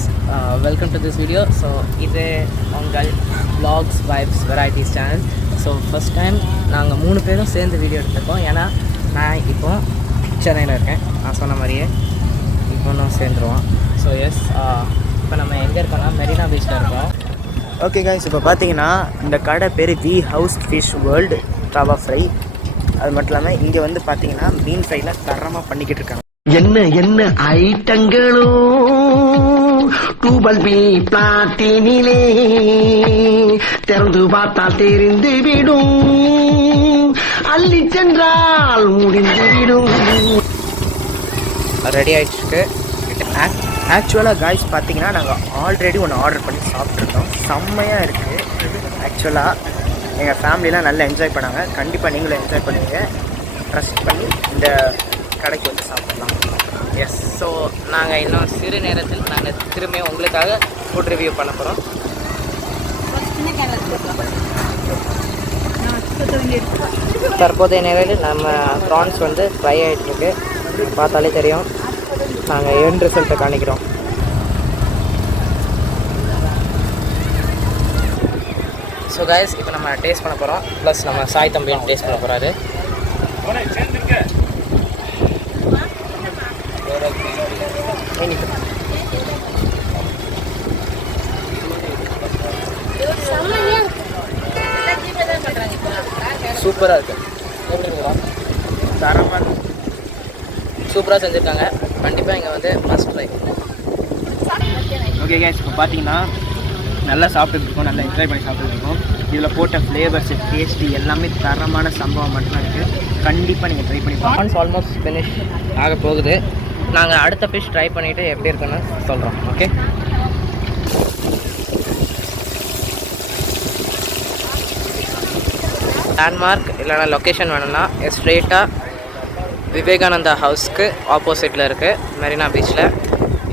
guys, welcome to this video. So இது உங்கள் vlogs vibes varieties channel. So first time நாங்கள் 3 பேரும் சேர்ந்து வீடியோ எடுத்துருக்கோம். ஏன்னா நான் இப்போ சென்னையில் இருக்கேன், நான் சொன்ன மாதிரியே இப்போ நான் சேர்ந்துருவோம். ஸோ எஸ், இப்போ நம்ம எங்கே இருக்கோம்னா மெரினா பீச்சில் இருக்கோம். ஓகே கைஸ், இப்போ பார்த்தீங்கன்னா இந்த கடை பேர் தி ஹவுஸ் ஃபிஷ் வேர்ல்டு தாவா ஃப்ரை. அது மட்டும் இல்லாமல் இங்கே வந்து பார்த்தீங்கன்னா மீன் ஃப்ரைலாம் தரமாக பண்ணிக்கிட்டு இருக்காங்க. என்ன ஐட்டங்களோ டூபல் பி பிளாட்டினிலே திறந்து பார்த்தால் தெரிந்து விடும், அள்ளி சென்றால் முடிந்து விடும். ரெடி ஆகிடுச்சு. ஆக்சுவலாக காய்ஸ் பார்த்தீங்கன்னா நாங்கள் ஆல்ரெடி ஒன்று ஆர்டர் பண்ணி சாப்பிட்ருந்தோம். செம்மையாக இருக்குது. ஆக்சுவலாக எங்கள் ஃபேமிலிலாம் நல்லா என்ஜாய் பண்ணாங்க. கண்டிப்பாக நீங்களும் என்ஜாய் பண்ணுவீங்க. ட்ரஸ்ட் பண்ணி இந்த கடைக்கு வந்து சாப்பிட்லாம். எஸ், ஸோ நாங்கள் இன்னும் சிறு நேரத்தில் நாங்கள் திரும்பியும் உங்களுக்காக ஃபுட் ரிவ்யூ பண்ண போகிறோம். தற்போதைய நிலையில் நம்ம ப்ரான்ஸ் வந்து ஃப்ரை ஆகிட்டுருக்கு. பார்த்தாலே தெரியும். நாங்கள் எண்ட் ரிசல்ட்டை காணிக்கிறோம். ஸோ கைஸ், இப்போ நம்ம டேஸ்ட் பண்ண போகிறோம். ப்ளஸ் நம்ம சாய் தம்பியும் டேஸ்ட் பண்ண போகிறாரு. சூப்பராக இருக்குது. எப்படி இருக்குதா? தரமாக சூப்பராக செஞ்சுருக்காங்க. கண்டிப்பாக இங்கே வந்து மஸ்ட் ட்ரை. ஓகே கேஸ், இப்போ பார்த்தீங்கன்னா நல்லா சாப்பிட்டுருக்கோம், நல்லா என்ஜாய் பண்ணி சாப்பிட்டுருக்கோம். இதில் போட்ட ஃப்ளேவர்ஸு, டேஸ்ட்டு எல்லாமே தரமான சம்பவம் மட்டும்தான் இருக்குது. கண்டிப்பாக நீங்கள் ட்ரை பண்ணி ப்ரான்ஸ் ஆல்மோஸ்ட் ஃபினிஷ் ஆக போகுது. நாங்கள் அடுத்த ஃபிஷ் ட்ரை பண்ணிவிட்டு எப்படி இருக்குன்னு சொல்கிறோம். ஓகே, லேண்ட்மார்க் இல்லைனா லொக்கேஷன் வேணும்னா ஸ்ட்ரெயிட்டாக விவேகானந்தா ஹவுஸ்க்கு ஆப்போசிட்டில் இருக்குது, மெரினா பீச்சில்.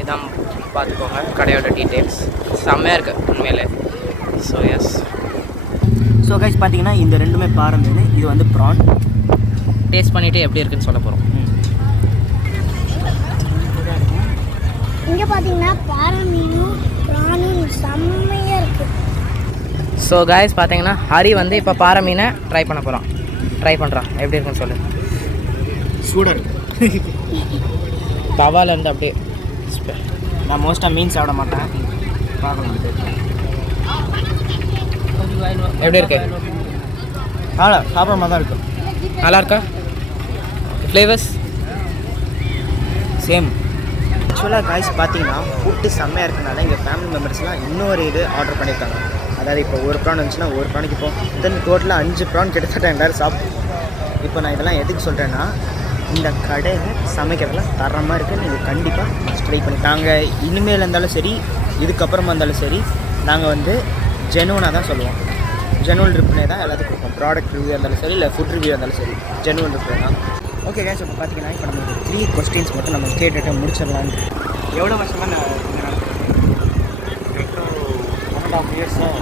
இதான் பார்த்துக்கோங்க கடையோட டீட்டெயில்ஸ். செம்மையாக இருக்குது உண்மையிலே. ஸோ எஸ், ஸோ கைஸ் பார்த்தீங்கன்னா இந்த ரெண்டுமே பாறை மீன், இது வந்து ப்ரான். டேஸ்ட் பண்ணிவிட்டு எப்படி இருக்குன்னு சொல்ல போகிறோம். இங்கே பார்த்தீங்கன்னா பாறை மீனும் ப்ரானும் செம்மையாக இருக்குது. ஸோ காய்ஸ் பார்த்தீங்கன்னா ஹரி வந்து இப்போ பாறை மீனை ட்ரை பண்ண போகிறோம். ட்ரை பண்ணுறான், எப்படி இருக்குன்னு சொல்லு. சூடாக இருக்குது. தவாலேருந்து அப்படியே. நான் மோஸ்ட்டாக மீன் சாப்பிட மாட்டேன், பார்க்கலாம். எப்படி இருக்கு? சாப்பிட்ற மாதிரி தான் இருக்கும். நல்லா இருக்கா? Flavours same. ஆக்சுவலாக காய்ஸ் பார்த்தீங்கன்னா ஃபுட்டு செம்மையாக இருக்கனால எங்கள் ஃபேமிலி மெம்பர்ஸ்லாம் இன்னொரு இது ஆர்டர் பண்ணியிருக்காங்க. அதாவது இப்போ ஒரு ப்ரான் வந்துச்சுன்னா ஒரு ப்ரானுக்கு இப்போ தென் டோட்டலாக 5 ப்ரான் கிட்டத்தட்ட எல்லோரும் சாப்பிடும். இப்போ நான் இதெல்லாம் எதுக்கு சொல்கிறேன்னா, இந்த கடையில் சமைக்கிறதுலாம் தரமாக இருக்குது. நீங்கள் கண்டிப்பாக மஸ்ட் ட்ரை பண்ணி. நாங்கள் இனிமேல் இருந்தாலும் சரி, இதுக்கப்புறமா இருந்தாலும் சரி, நாங்கள் வந்து ஜெனுவனாக தான் சொல்லுவோம். ஜெனுவன் ரிப்ளே தான் எல்லாத்துக்கும் கொடுப்போம். ப்ராடக்ட் ரிவ்யூ இருந்தாலும் சரி, இல்லை ஃபுட் ரிவ்யூ இருந்தாலும் சரி, ஜெனுவன் ரிப்ளே தான். ஓகே கேஸ், இப்போ பார்த்தீங்கன்னா இப்போ நம்ம 3 கொஸ்டின்ஸ் மட்டும் நம்ம கேட்டுட்டு முடிச்சிடலான்னு. எவ்வளோ வருஷமாக நான் 1.5 இயர்ஸாக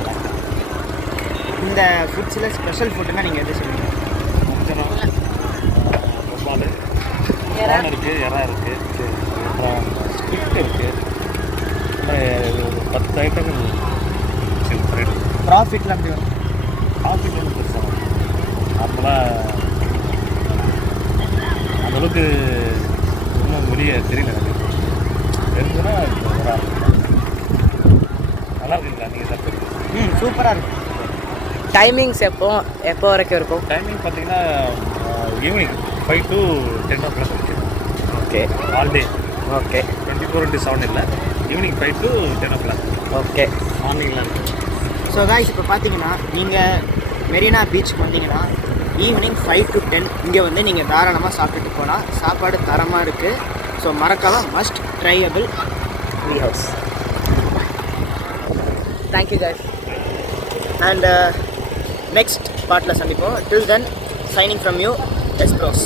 இந்த ஃபுட்ஸில் ஸ்பெஷல் ஃபுட்டுன்னா நீங்கள் எது சொல்லுவீங்க? ப்ரான் இருக்குது, எறா இருக்குது, அப்புறம் ஸ்கிட் இருக்குது, 10 ஐட்டங்கள் இருக்குது. ப்ராஃபிட்லாம் அப்படி வரும்? ப்ராஃபிட் ஒன்றும் பெருசாக நார்மலாக அந்தளவுக்கு இன்னும் வெளியே தெரியல. எனக்கு தெரிஞ்சுன்னா எறா நல்லா இருக்குங்களா? நீங்கள் தான் தெரியும். சூப்பராக இருக்கும். டைமிங்ஸ் எப்போ வரைக்கும் இருக்கும்? டைமிங் பார்த்தீங்கன்னா ஈவினிங் 5 to 10 o'clock இருக்குது. Okay, all day. ஓகே, 24/7 இல்லை, ஈவினிங் 5 to 10 o'clock. ஓகே, மார்னிங்லாம் இருக்குது. ஸோ காய்ஸ், இப்போ பார்த்தீங்கன்னா நீங்கள் மெரினா பீச்சுக்கு வந்தீங்கன்னா ஈவினிங் 5 to 10 இங்கே வந்து நீங்கள் தாராளமாக சாப்பிட்டுட்டு போகலாம். சாப்பாடு தரமாக இருக்குது. ஸோ மறக்காமல் must triable the house. Thank you guys. And next பார்ட்டில் சந்திப்போம். டில் தென் சைனிங் ஃப்ரம் யூ, எஸ்ப்ரோஸ்.